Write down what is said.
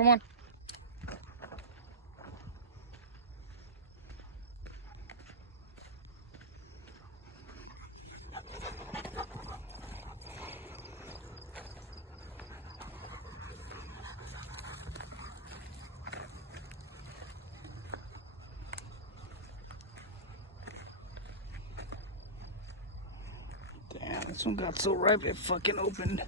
Come on. Damn, this one got so ripe it fucking opened.